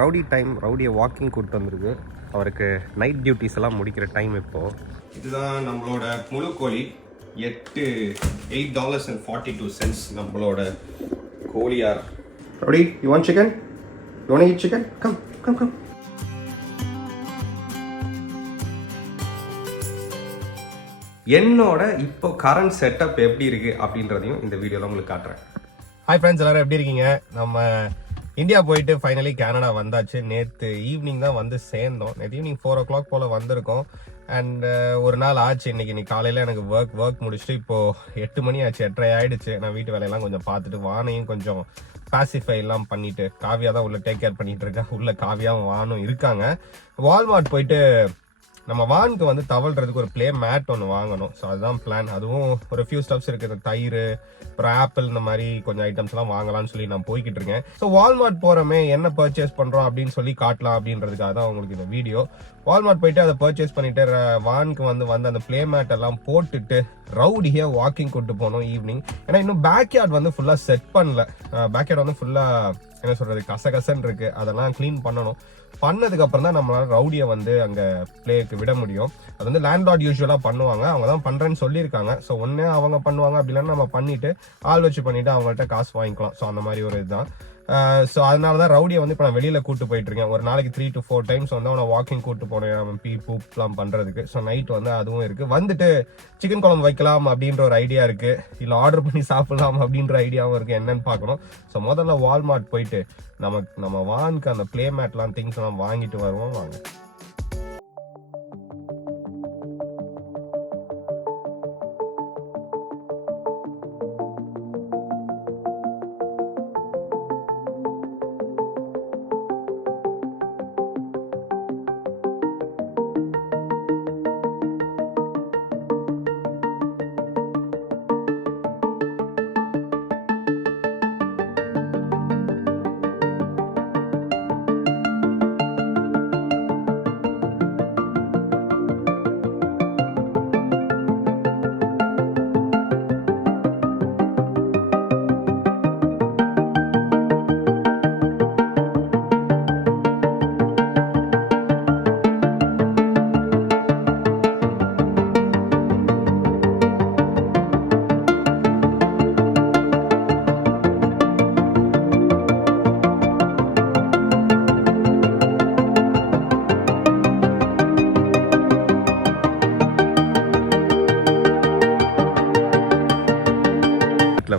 Rowdy time, ரவுடியை walking கூப்பிட்டு வந்திருக்கு. அவருக்கு நைட் டியூட்டிஸ் எல்லாம் முடிக்கிற டைம் இப்போது. இதுதான் நம்மளோட முழு கோழி. $8.42 நம்மளோட கோழியார். Rowdy, you want chicken? You want eat chicken? Come come come. என்னோட இப்போ கரண்ட் செட்டப் எப்படி இருக்குது அப்படின்றதையும் இந்த வீடியோவில் உங்களுக்கு காட்டுறேன். ஹாய் ஃப்ரெண்ட்ஸ், எல்லாரும் எப்படி இருக்கீங்க? நம்ம இந்தியா போயிட்டு ஃபைனலி கனடா வந்தாச்சு. நேற்று ஈவினிங் தான் வந்து சேர்ந்தோம். நேற்று ஈவினிங் 4 o'clock போல் வந்திருக்கோம். அண்ட் ஒரு நாள் ஆச்சு. இன்னைக்கு காலையில் எனக்கு ஒர்க் முடிச்சுட்டு இப்போது 8 மணி ஆச்சு, 8:30 ஆயிடுச்சு. நான் வீட்டு வேலையெல்லாம் கொஞ்சம் பார்த்துட்டு வானையும் கொஞ்சம் பாசிஃபை எல்லாம் பண்ணிட்டு, காவியா தான் உள்ள டேக் கேர் பண்ணிட்டு இருக்கேன். உள்ள காவியாவும் வானும் இருக்காங்க. வால்மார்ட் போயிட்டு நம்ம வானுக்கு வந்து தவழ்றதுக்கு ஒரு பிளே மேட் ஒன்று வாங்கணும். ஸோ அதுதான் பிளான். அதுவும் ஒரு ஃபியூ ஸ்டெப்ஸ் இருக்குது. தயிர், அப்புறம் ஆப்பிள், இந்த மாதிரி கொஞ்சம் ஐட்டம்ஸ் எல்லாம் வாங்கலாம்னு சொல்லி நான் போய்கிட்டு இருக்கேன். ஸோ வால்மார்ட் போகிறோமே, என்ன பர்ச்சேஸ் பண்ணுறோம் அப்படின்னு சொல்லி காட்டலாம் அப்படின்றதுக்காக தான் உங்களுக்கு இந்த வீடியோ. வால்மார்ட் போயிட்டு அதை பர்ச்சேஸ் பண்ணிட்டு வானுக்கு வந்து அந்த பிளே மேட் எல்லாம் போட்டுட்டு ரவுடியா வாக்கிங் கூட்டு போனோம் ஈவினிங். ஏன்னா இன்னும் பேக்யார்ட் வந்து ஃபுல்லாக செட் பண்ணல. பேக்யார்ட் வந்து ஃபுல்லாக என்ன சொல்றது, கசகசன்னு இருக்கு. அதெல்லாம் கிளீன் பண்ணணும். பண்ணதுக்கு அப்புறம் தான் நம்மளால ரவுடியை வந்து அங்க பிளேக்கு விட முடியும். அது வந்து லேண்ட்லார்ட் யூஸ்வலா பண்ணுவாங்க. அவங்க தான் பண்றேன்னு சொல்லியிருக்காங்க. ஸோ ஒன்னே அவங்க பண்ணுவாங்க, அப்படி இல்லைன்னா நம்ம பண்ணிட்டு ஆள் வச்சு பண்ணிட்டு அவங்கள்ட்ட காசு வாங்கிக்கலாம். ஸோ அந்த மாதிரி ஒரு இதுதான். ஸோ அதனால தான் ரவுடியை வந்து இப்போ நான் வெளியில் கூட்டு போயிட்டு இருக்கேன். ஒரு நாளைக்கு 3 to 4 times வந்து அவனை வாக்கிங் கூட்டு போனேன், அவன் பூப்லாம் பண்ணுறதுக்கு. ஸோ நைட் வந்து அதுவும் இருக்குது. வந்துட்டு சிக்கன் குழம்பு வைக்கலாம் அப்படின்ற ஒரு ஐடியா இருக்குது. இல்லை ஆர்டர் பண்ணி சாப்பிடலாம் அப்படின்ற ஐடியாவும் இருக்குது. என்னன்னு பார்க்கணும். ஸோ முதல்ல வால்மார்ட் போயிட்டு நம்ம வானுக்கு அந்த பிளே மேட்லாம் திங்ஸ் எல்லாம் வாங்கிட்டு வருவோம். வாங்க.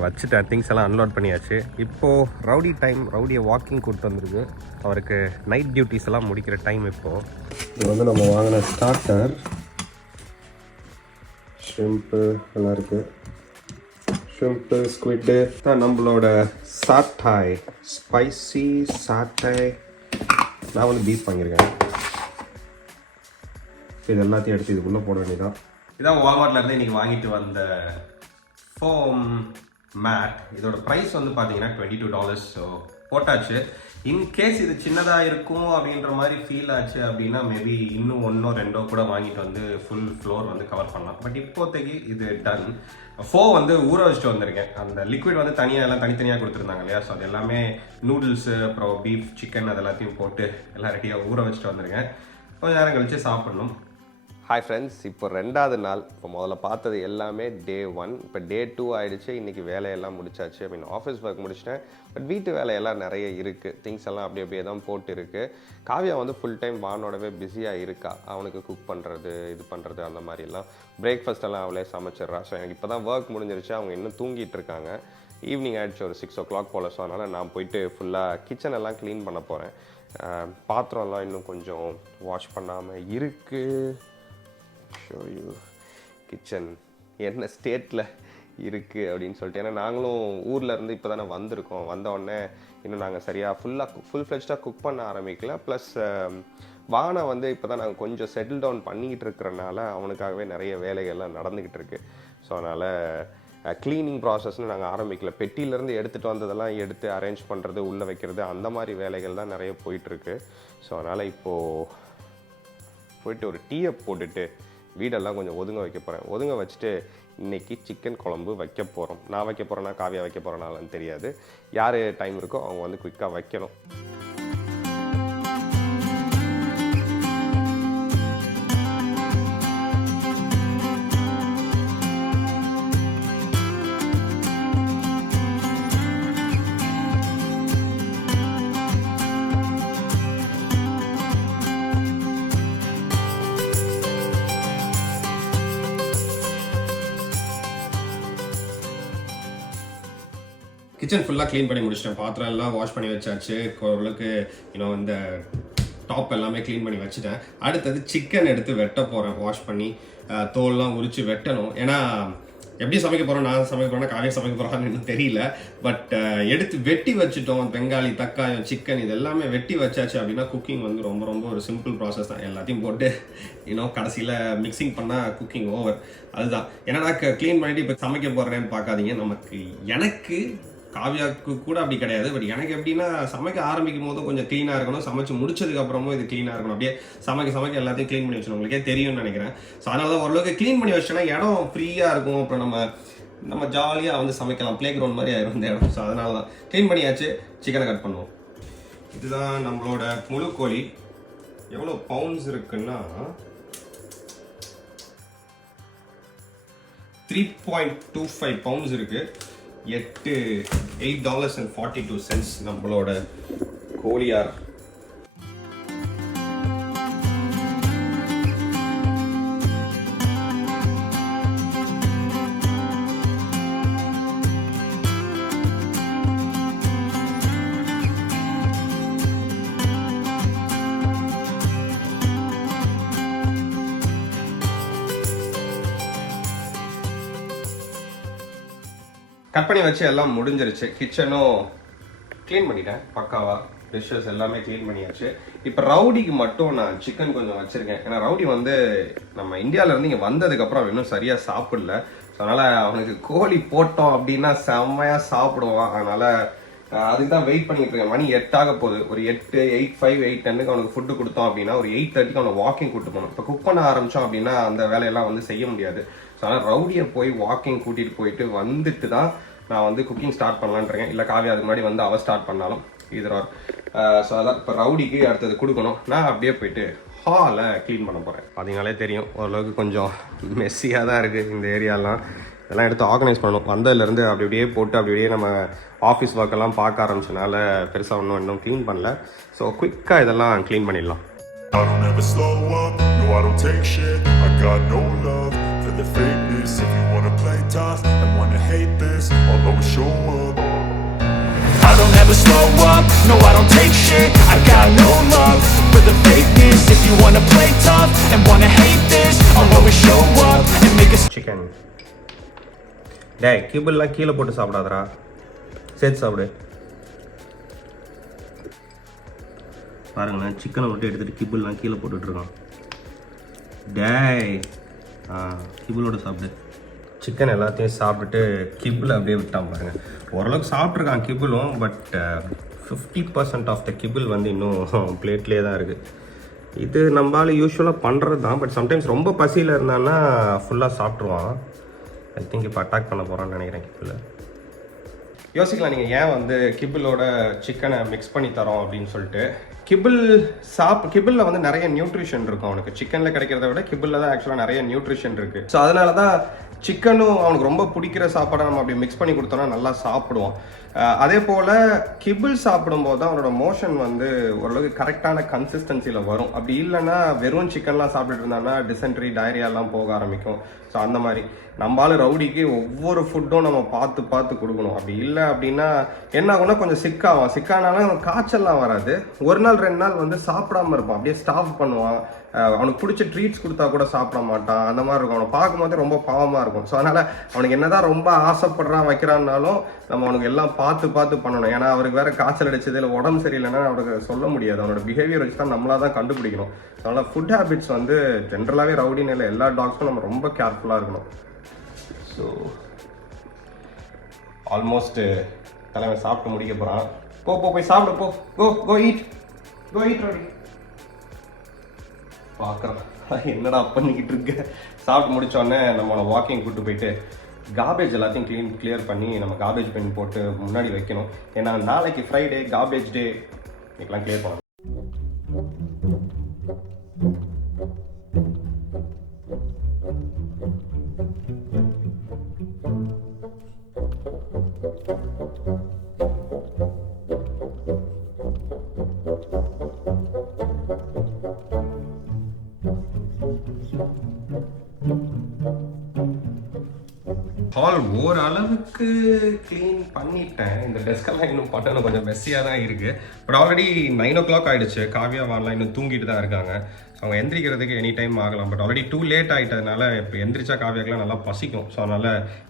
வச்சுட்டேன், திங்ஸ் எல்லாம் அன்லோட் பண்ணியாச்சு. இப்போது ரவுடி டைம், ரவுடியை வாக்கிங் கூப்பிட்டு வந்திருக்கு. அவருக்கு நைட் டியூட்டிஸ் எல்லாம் முடிக்கிற டைம் இப்போது. இது வந்து நம்ம வாங்கின ஸ்டார்டர், ஷ்ரிம்ப்பு எல்லாம் இருக்குது. ஷ்ரிம்ப்பு, ஸ்குவிட்டு தான் நம்மளோட சாட்டாய், ஸ்பைசி சாட்டாய். நான் வந்து பீஃப் வாங்கியிருக்கேன். இது எல்லாத்தையும் எடுத்து இதுக்குள்ளே போட வேண்டியதான். இதான் வால்மார்ட்லேருந்து இன்றைக்கி வாங்கிட்டு வந்த ஃபோம் மேட். இதோட ப்ரைஸ் வந்து பார்த்தீங்கன்னா $22. ஸோ போட்டாச்சு. இன்கேஸ் இது சின்னதாக இருக்கும் அப்படின்ற மாதிரி ஃபீல் ஆச்சு அப்படின்னா மேபி இன்னும் 1 or 2 கூட வாங்கிட்டு வந்து ஃபுல் ஃப்ளோர் வந்து கவர் பண்ணலாம். பட் இப்போதைக்கு இது டன். வந்து ஊற வச்சுட்டு வந்திருக்கேன். அந்த லிக்விட் வந்து தனியாக எல்லாம் தனித்தனியாக கொடுத்துருந்தாங்க இல்லையா? ஸோ அது எல்லாமே நூடுல்ஸு, அப்புறம் பீஃப், சிக்கன் அது எல்லாத்தையும் போட்டு எல்லாம் ரெடியாக ஊற வச்சுட்டு வந்திருக்கேன். கொஞ்சம் நேரம் கழிச்சு சாப்பிட்ணும். ஹாய் ஃப்ரெண்ட்ஸ், இப்போ 2வது நாள். இப்போ முதல்ல பார்த்தது எல்லாமே Day 1. இப்போ Day 2 ஆகிடுச்சு. இன்றைக்கி வேலையெல்லாம் முடிச்சாச்சு. ஆஃபீஸ் ஒர்க் முடிச்சிட்டேன். பட் வீட்டு வேலையெல்லாம் நிறைய இருக்குது. திங்ஸ் எல்லாம் அப்படியே தான் போட்டு இருக்குது. காவியா வந்து ஃபுல் டைம் வானோடவே பிஸியாக இருக்கா. அவனுக்கு குக் பண்ணுறது, இது பண்ணுறது, அந்த மாதிரிலாம். பிரேக்ஃபாஸ்ட் எல்லாம் அவளே சமைச்சிட்றா. ஸோ எனக்கு இப்போ தான் ஒர்க் முடிஞ்சிருச்சு. அவங்க இன்னும் தூங்கிட்டு இருக்காங்க. ஈவினிங் ஆகிடுச்சு, ஒரு 6 o'clock போல். ஸோ அதனால் நான் போயிட்டு ஃபுல்லாக கிச்சன் எல்லாம் க்ளீன் பண்ண போகிறேன். பாத்திரம்லாம் இன்னும் கொஞ்சம் வாஷ் பண்ணாமல் இருக்குது. ஷோ யூ கிச்சன் என்ன ஸ்டேட்டில் இருக்குது அப்படின்னு சொல்லிட்டு. ஏன்னா நாங்களும் ஊரில் இருந்து இப்போ தானே வந்திருக்கோம். வந்தோடனே இன்னும் நாங்கள் சரியாக ஃபுல் ஃப்ளெஜ்டாக குக் பண்ண ஆரம்பிக்கல. ப்ளஸ் வானை வந்து இப்போ தான் நாங்கள் கொஞ்சம் செட்டில் டவுன் பண்ணிக்கிட்டு இருக்கிறனால அவனுக்காகவே நிறைய வேலைகள்லாம் நடந்துக்கிட்டு இருக்குது. ஸோ அதனால் க்ளீனிங் ப்ராசஸ்ன்னு நாங்கள் ஆரம்பிக்கல. பெட்டியிலேருந்து எடுத்துகிட்டு வந்ததெல்லாம் எடுத்து அரேஞ்ச் பண்ணுறது, உள்ளே வைக்கிறது, அந்த மாதிரி வேலைகள் தான் நிறைய போயிட்டுருக்கு. ஸோ அதனால் இப்போது போயிட்டு ஒரு டீயை போட்டுட்டு வீடெல்லாம் கொஞ்சம் ஒதுங்க வைக்க போகிறேன். ஒதுங்க வச்சுட்டு இன்றைக்கி சிக்கன் குழம்பு வைக்க போகிறோம். நான் வைக்க போகிறேன்னா காவியா வைக்க போகிறேனாலன்னு தெரியாது. யார் டைம் இருக்கோ அவங்க வந்து குயிக்காக வைக்கணும். கிச்சன் ஃபுல்லாக க்ளீன் பண்ணி முடிச்சிட்டேன். பாத்திரம் எல்லாம் வாஷ் பண்ணி வச்சாச்சு. ஓரளவுக்கு இந்த டாப் எல்லாமே க்ளீன் பண்ணி வச்சுட்டேன். அடுத்தது சிக்கன் எடுத்து வெட்ட போகிறேன். வாஷ் பண்ணி தோல்லாம் உரித்து வெட்டணும். ஏன்னா எப்படி சமைக்க போகிறோம், நான் சமைக்க போகிறேன்னா காலையில் சமைக்க போகிறான்னு இன்னும் தெரியல. பட் எடுத்து வெட்டி வச்சுட்டோம். வெங்காளி, தக்காளி, சிக்கன் இது எல்லாமே வெட்டி வச்சாச்சு அப்படின்னா குக்கிங் வந்து ரொம்ப ரொம்ப ஒரு சிம்பிள் ப்ராசஸ் தான். எல்லாத்தையும் போட்டு கடைசியில் மிக்சிங் பண்ணால் குக்கிங் ஓவர். அதுதான். ஏன்னா நான் க்ளீன் பண்ணிட்டு இப்போ சமைக்க போகிறேன்னு பார்க்காதீங்க. எனக்கு காவியாவுக்கு கூட அப்படி கிடையாது. பட் எனக்கு எப்படின்னா சமைக்க ஆரம்பிக்கும் போதும் கொஞ்சம் க்ளீனாக இருக்கணும், சமைச்சு முடிச்சதுக்கு அப்புறமும் இது க்ளீனாக இருக்கணும். அப்படியே சமைக்க எல்லாத்தையும் க்ளீன் பண்ணி வச்சணும். உங்களுக்கே தெரியும்னு நினைக்கிறேன். ஸோ அதனால தான் ஓரளவுக்கு க்ளீன் பண்ணி வச்சோன்னா இடம் ஃப்ரீயாக இருக்கும். அப்புறம் நம்ம ஜாலியாக வந்து சமைக்கலாம். ப்ளே கிரவுண்ட் மாதிரி ஆயிரும் இந்த இடம். ஸோ அதனால தான் க்ளீன் பண்ணியாச்சு. சிக்கனை கட் பண்ணுவோம். இதுதான் நம்மளோட முழு கோழி. எவ்வளோ பவுண்ட்ஸ் இருக்குன்னா 3.25 பவுண்ட்ஸ் இருக்கு. $8.42 நம்மளோட கோழியார். கட் பண்ணி வச்சு எல்லாம் முடிஞ்சிருச்சு. கிச்சனும் க்ளீன் பண்ணிட்டேன் பக்காவா. டிஷ்ஷஸ் எல்லாமே க்ளீன் பண்ணியாச்சு. இப்போ ரவுடிக்கு மட்டும் நான் சிக்கன் கொஞ்சம் வச்சுருக்கேன். ஏன்னா ரவுடி வந்து நம்ம இந்தியாவிலேருந்து இங்கே வந்ததுக்கப்புறம் அவன் இன்னும் சரியாக சாப்பிடல. ஸோ அதனால் அவனுக்கு கோழி போட்டோம் அப்படின்னா செம்மையாக சாப்பிடுவான். அதனால் அதுக்கு தான் வெயிட் பண்ணிட்டு இருக்கேன். மணி 8 ஆக போகுது. ஒரு 8, 8:05, 8:10 அவனுக்கு ஃபுட்டு கொடுத்தோம் அப்படின்னா ஒரு 8:30 அவனை வாக்கிங் கூட்டு போகணும். இப்போ குக் பண்ண ஆரம்பித்தோம் அப்படின்னா அந்த வேலையெல்லாம் வந்து செய்ய முடியாது. ஸோ அதனால் ரவுடியை போய் வாக்கிங் கூட்டிகிட்டு போயிட்டு வந்துட்டு தான் நான் வந்து குக்கிங் ஸ்டார்ட் பண்ணலான்னு இருக்கேன். இல்லை காவியா அதுக்கு முன்னாடி வந்து அவள் ஸ்டார்ட் பண்ணாலும் இதர். ஸோ அதான் இப்போ ரவுடிக்கு அடுத்தது கொடுக்கணும். நான் அப்படியே போயிட்டு ஹாலை க்ளீன் பண்ண போகிறேன். பார்த்தீங்கனாலே தெரியும் ஓரளவுக்கு கொஞ்சம் மெஸ்ஸியாக தான் இருக்குது இந்த ஏரியாலாம். இதெல்லாம் எடுத்து ஆர்கனைஸ் பண்ணணும். வந்ததுலேருந்து அப்படி அப்படியே போட்டு அப்படியே நம்ம ஆஃபீஸ் ஒர்க்கெல்லாம் பார்க்க ஆரம்பிச்சனால பெருசாக இன்னும் க்ளீன் பண்ணல. ஸோ குயிக்காக இதெல்லாம் க்ளீன் பண்ணிடலாம். I don't ever slow up, no I don't take shit. I got no love for the fakeness. If you wanna play tough and wanna hate this, I'll always show up. I don't ever slow up, no I don't take shit. I got no love for the fakeness. If you wanna play tough and wanna hate this, I'll always show up and make a chicken. டேய் கியூபிள்லாம் கீழே போட்டு சாப்பிடாதரா, சேர்த்து சாப்பிடு. பாருங்களேன், சிக்கனை மட்டும் எடுத்துகிட்டு கிபிள்லாம் கீழே போட்டுட்ருக்கான். டேய் கிபிளோட சாப்பிடு. சிக்கன் எல்லாத்தையும் சாப்பிட்டுட்டு கிபிள் அப்படியே விட்டான் பாருங்க. ஓரளவுக்கு சாப்பிட்ருக்கான் கிபிளும். பட் 50% ஆஃப் த கிபிள் வந்து இன்னும் பிளேட்லேயே தான் இருக்குது. இது நம்மளால யூஸ்வலாக பண்ணுறது தான். பட் சம்டைம்ஸ் ரொம்ப பசியில் இருந்தான்னா ஃபுல்லாக சாப்பிட்ருவான். ஐ திங்க் இப்போ அட்டாக் பண்ண போகிறான்னு நினைக்கிறேன் கிபிளை. யோசிக்கலாம் நீங்கள் ஏன் வந்து கிபிளோட சிக்கனை மிக்ஸ் பண்ணி தரோம் அப்படின்னு சொல்லிட்டு. கிபிளில் வந்து நிறைய நியூட்ரிஷன் இருக்கும் அவனுக்கு. சிக்கனில் கிடைக்கிறத விட கிபிளில் தான் ஆக்சுவலாக நிறைய நியூட்ரிஷன் இருக்குது. ஸோ அதனால தான் சிக்கனும் அவனுக்கு ரொம்ப பிடிக்கிற சாப்பாடை நம்ம அப்படி மிக்ஸ் பண்ணி கொடுத்தோன்னா நல்லா சாப்பிடுவான். அதே போல் கிபிள் சாப்பிடும்போது தான் அவனோட மோஷன் வந்து ஓரளவுக்கு கரெக்டான கன்சிஸ்டன்சியில் வரும். அப்படி இல்லைன்னா வெறும் சிக்கன்லாம் சாப்பிட்டுட்டு இருந்தான்னா டிசென்ட்ரி, டயரியாலாம் போக ஆரம்பிக்கும். ஸோ அந்த மாதிரி நம்மளால ரவுடிக்கு ஒவ்வொரு ஃபுட்டும் நம்ம பார்த்து பார்த்து கொடுக்கணும். அப்படி இல்லை அப்படின்னா என்ன ஆகும்னா கொஞ்சம் சிக்காவான். சிக்கானாலும் காய்ச்சல்லாம் வராது. ஒரு நாள் 2 நாள் வந்து சாப்பிடாம இருப்பான். அப்படியே ஸ்டாப் பண்ணுவான். அவனுக்கு பிடிச்ச ட்ரீட்ஸ் கொடுத்தா கூட சாப்பிட மாட்டான். அந்த மாதிரி இருக்கும். அவனை பார்க்கும்போது ரொம்ப பாவமாக இருக்கும். ஸோ அதனால் அவனுக்கு என்னதான் ரொம்ப ஆசைப்படுறான் வைக்கிறான்னாலும் நம்ம அவனுக்கு எல்லாம் பார்த்து பார்த்து பண்ணணும். ஏன்னா அவருக்கு வேற காய்ச்சல் அடிச்சது இல்லை உடம்பு சரியில்லைன்னா அவனுக்கு சொல்ல முடியாது. அவனோட பிஹேவியர் வச்சு தான் நம்மளாக தான் கண்டுபிடிக்கணும். அதனால் ஃபுட் ஹேபிட்ஸ் வந்து ஜென்ரலாகவே ரவுடின்னு இல்லை, எல்லா டாக்ஸும் நம்ம ரொம்ப கேர்ஃபுல்லாக இருக்கணும். ஸோ ஆல்மோஸ்ட் தலைமை சாப்பிட்டு முடிக்க போகிறான். போய் சாப்பிடு போ. கோ ஈட் ரவுடி. பார்க்குறோம் என்னடா பண்ணிக்கிட்டு இருக்க. சாப்பிட்டு முடித்தோடனே நம்மளோட வாக்கிங் கூப்பிட்டு போயிட்டு கார்பேஜ் எல்லாத்தையும் கிளியர் பண்ணி நம்ம கார்பேஜ் பென் போட்டு முன்னாடி வைக்கணும். ஏன்னா நாளைக்கு ஃப்ரைடே கார்பேஜ் டே, இன்னைக்கெல்லாம் கிளியர் பண்ணணும். ஹால் ஓரளவுக்கு க்ளீன் பண்ணிட்டேன். இந்த டெஸ்கெல்லாம் இன்னும் பட்டணும் கொஞ்சம் மெஸ்ஸியாக தான் இருக்குது. பட் ஆல்ரெடி 9 o'clock ஆகிடுச்சு. காவியா வான்லாம் இன்னும் தூங்கிட்டு தான் இருக்காங்க. ஸோ அவங்க எந்திரிக்கிறதுக்கு எனி டைம் ஆகலாம். பட் ஆல்ரெடி டூ லேட் ஆகிட்டதுனால இப்போ எந்திரிச்சா காவியாக்கெலாம் நல்லா பசிக்கும். ஸோ அதனால்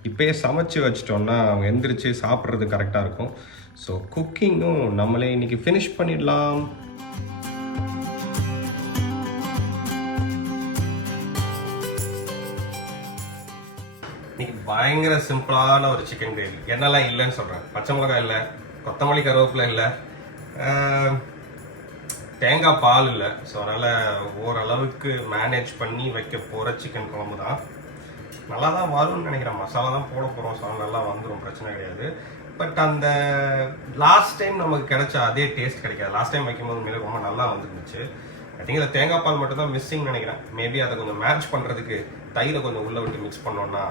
இப்போயே சமைச்சு வச்சிட்டோன்னா அவங்க எந்திரிச்சு சாப்பிட்றது கரெக்டாக இருக்கும். ஸோ குக்கிங்கும் நம்மளே இன்றைக்கி ஃபினிஷ் பண்ணிடலாம். இன்னைக்கு பயங்கர சிம்பிளான ஒரு சிக்கன் கிரேவி. என்னெல்லாம் இல்லைன்னு சொல்கிறேன். பச்சை மிளகாய் இல்லை, கொத்தமல்லி கருவேப்பிலை இல்லை, தேங்காய் பால் இல்லை. ஸோ அதனால் ஓரளவுக்கு மேனேஜ் பண்ணி வைக்க போகிற சிக்கன் குழம்பு தான். நல்லா தான் வரும்னு நினைக்கிறேன். மசாலா தான் போட போகிறோம். ஸோ நல்லா வந்துடும், பிரச்சனை கிடையாது. பட் அந்த லாஸ்ட் டைம் நமக்கு கிடைச்ச அதே டேஸ்ட் கிடைக்காது. லாஸ்ட் டைம் வைக்கும்போது மேலே ரொம்ப நல்லா வந்துருந்துச்சு. ஐ திங்க் இந்த தேங்காய் பால் மட்டும் தான் மிஸ்ஸிங் நினைக்கிறேன். மேபி அதை கொஞ்சம் மேட்ச் பண்ணுறதுக்கு தயிரை கொஞ்சம் உள்ளே விட்டு மிக்ஸ் பண்ணோன்னா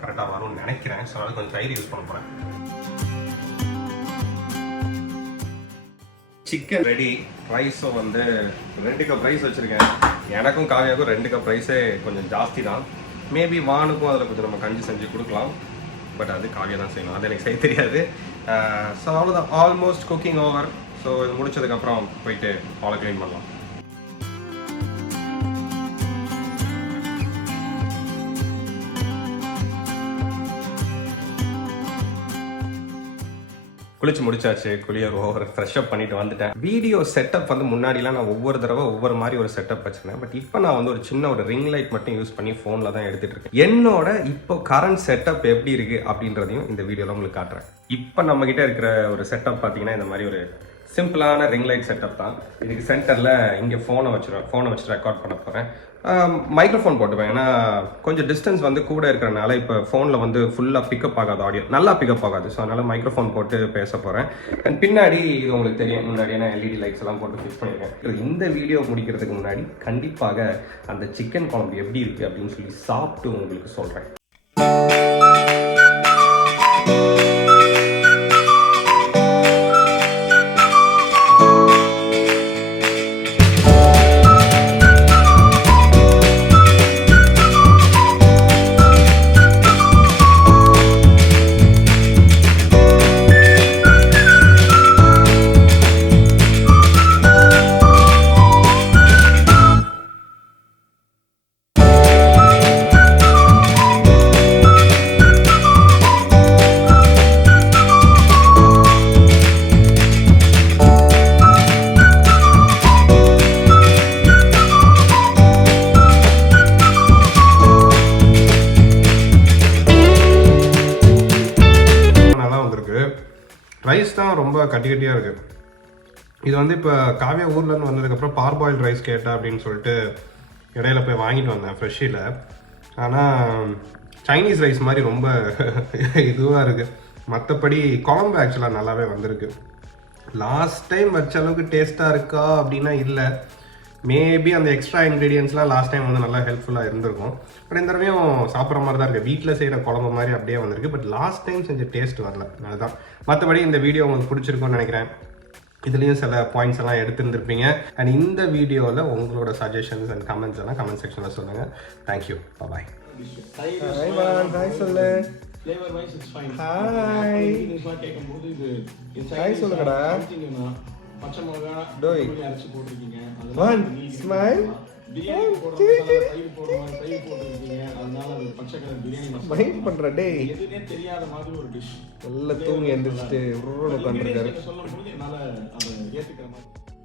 கரெக்டாக வரும்னு நினைக்கிறேன். ஸோ அதனால் கொஞ்சம் தயிர் யூஸ் பண்ண போகிறேன். Chicken ready. ரைஸும் வந்து 2 கப் ரைஸ் வச்சுருக்கேன். எனக்கும் காவியாவுக்கும் 2 கப் ரைஸே கொஞ்சம் ஜாஸ்தி தான். மேபி வானுக்கும் அதில் கொஞ்சம் நம்ம கஞ்சி செஞ்சு கொடுக்கலாம். பட் அது காவியா தான் செய்யணும், அது எனக்கு செய்ய தெரியாது. ஸோ அவ்வளோதான், ஆல்மோஸ்ட் குக்கிங் ஓவர். ஸோ இது முடிச்சதுக்கப்புறம் போயிட்டு ஹாலை க்ளீன் பண்ணலாம். குளிச்சு முடிச்சாச்சு. குளியர் ஓவர் ஃப்ரெஷ் அப் பண்ணிட்டு வந்துட்டேன். வீடியோ செட்டப் வந்து முன்னாடிலாம் நான் ஒவ்வொரு தடவை ஒவ்வொரு மாதிரி ஒரு செட்டப் வச்சிருந்தேன். பட் இப்போ நான் வந்து ஒரு சின்ன ஒரு ரிங் லைட் மட்டும் யூஸ் பண்ணி ஃபோனில் தான் எடுத்துட்டு இருக்கேன். என்னோட இப்போ கரண்ட் செட்டப் எப்படி இருக்கு அப்படின்றதையும் இந்த வீடியோவில் உங்களுக்கு காட்டுறேன். இப்போ நம்ம கிட்ட இருக்கிற ஒரு செட்டப் பார்த்தீங்கன்னா இந்த மாதிரி ஒரு சிம்பிளான ரிங் லைட் செட்டப் தான். இதுக்கு சென்டரில் இங்கே ஃபோனை வச்சு ரெக்கார்ட் பண்ண போகிறேன். மைக்ரோஃபோன் போட்டுப்பேன். ஏன்னா கொஞ்சம் டிஸ்டன்ஸ் வந்து கூட இருக்கிறனால இப்போ ஃபோனில் வந்து ஃபுல்லாக பிக்கப் ஆகாது, ஆடியோ நல்லா பிக்கப் ஆகாது. ஸோ அதனால் மைக்ரோஃபோன் போட்டு பேச போகிறேன். அண்ட் பின்னாடி இது உங்களுக்கு தெரியும், முன்னாடி நான் எல்இடி லைட்ஸ் எல்லாம் போட்டு ஃபிக்ஸ் பண்ணியிருக்கேன். இந்த வீடியோ முடிக்கிறதுக்கு முன்னாடி கண்டிப்பாக அந்த சிக்கன் குழம்பு எப்படி இருக்குது அப்படின்னு சொல்லி சாப்பிட்டு உங்களுக்கு சொல்கிறேன். ரைஸ் தான் ரொம்ப கட்டி கட்டியாக இருக்குது. இது வந்து இப்போ காவியா ஊர்லேருந்து வந்ததுக்கப்புறம் பார்பாயில் ரைஸ் கேட்டா அப்படின்னு சொல்லிட்டு இடையில போய் வாங்கிட்டு வந்தேன் ஃப்ரெஷ்ஷில். ஆனால் சைனீஸ் ரைஸ் மாதிரி ரொம்ப இதுவாக இருக்குது. மற்றபடி குழம்பு ஆக்சுவலாக நல்லாவே வந்திருக்கு. லாஸ்ட் டைம் வச்ச அளவுக்கு டேஸ்ட்டாக இருக்கா அப்படின்னா இல்லை. மேபி அந்த எக்ஸ்ட்ரா இன்க்ரீடியன்ஸ்லாம் லாஸ்ட் டைம் வந்து நல்லா ஹெல்ப்ஃபுல்லாக இருந்திருக்கும். பட் இந்த தடவையும் சாப்பிட்ற மாதிரி தான் இருக்குது. வீட்டில் செய்கிற குழம்பு மாதிரி அப்படியே வந்திருக்கு. பட் லாஸ்ட் டைம் செஞ்ச டேஸ்ட் வரல, அதுதான். மற்றபடி இந்த வீடியோ உங்களுக்கு பிடிச்சிருக்கும்னு நினைக்கிறேன். இதுலேயும் சில பாயிண்ட்ஸ் எல்லாம் எடுத்துருந்துருப்பீங்க. அண்ட் இந்த வீடியோவில் உங்களோட சஜஷன்ஸ் அண்ட் கமெண்ட்ஸ் எல்லாம் கமெண்ட் செக்ஷனில் சொல்லுங்கள். Thank you, bye. ஹாய் சொல்லு. flavor wise it's fine. Hi இன்கிரீடியன்ட்ஸ்லாம் கேக்கும்போது இது ஹாய் சொல்லுங்கடா. பச்சை மிளகாய் டோய் அரைச்சு போட்டுருக்கீங்க. One smile. பிரியாணி போடுறதுனால தயிர் போட்டுருக்கீங்க. அதனால அது பச்சை கலர் பிரியாணி மசாலா மைண்ட் பண்ற டேய். எதுனே தெரியாத மாதிரி ஒரு டிஷ். நல்லா தூங்கி எந்திரிச்சிட்டு உட்காந்துருக்காரு. சொல்லும்போது என்னால அதை ஏத்துக்கிற மாதிரி